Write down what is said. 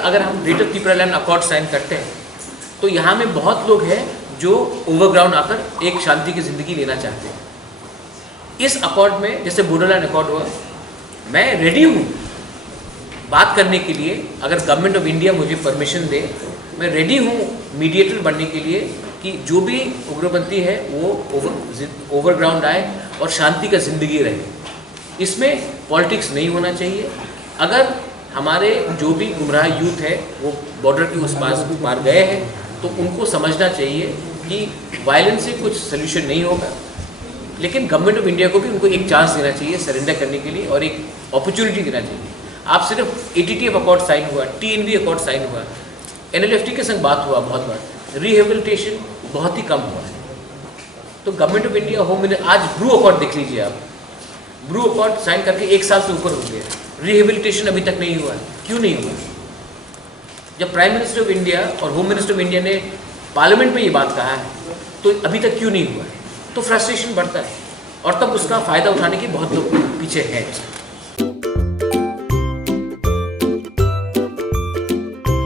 अगर हम greater Tripuraland accord sign करते हैं तो यहाँ में बहुत लोग हैं जो ओवरग्राउंड आकर एक शांति की ज़िंदगी लेना चाहते हैं। इस अकॉर्ड में जैसे बोडोलैंड अकॉर्ड हुआ, मैं रेडी हूँ बात करने के लिए, अगर गवर्नमेंट ऑफ इंडिया मुझे परमिशन दे, मैं रेडी हूँ मीडिएटर बनने के लिए कि जो भी उग्रपंथी है वो ओवरग्राउंड आए और शांति का ज़िंदगी रहे। इसमें पॉलिटिक्स नहीं होना चाहिए। अगर हमारे जो भी गुमराह यूथ है वो बॉर्डर के उस पार गए हैं तो उनको समझना चाहिए कि वायलेंस से कुछ सोल्यूशन नहीं होगा, लेकिन गवर्नमेंट ऑफ इंडिया को भी उनको एक चांस देना चाहिए सरेंडर करने के लिए और एक अपॉर्चुनिटी देना चाहिए। आप सिर्फ ATTF अकॉर्ड साइन हुआ, TNV अकॉर्ड साइन हुआ, NLFT के संग बात हुआ बहुत बार, रिहेबिलिटेशन बहुत ही कम हुआ है। तो government of India home minister, आज ब्रू अकॉर्ड देख लीजिए आप, ब्रू अकॉर्ड साइन करके 1 साल से ऊपर हो गया, रिहेबिलिटेशन अभी तक नहीं हुआ है। क्यों नहीं हुआ? जब प्राइम मिनिस्टर ऑफ इंडिया और होम मिनिस्टर ऑफ इंडिया ने पार्लियामेंट में ये बात कहा है तो अभी तक क्यों नहीं हुआ है? तो फ्रस्ट्रेशन बढ़ता है और तब उसका फ़ायदा उठाने के बहुत लोग पीछे हैं।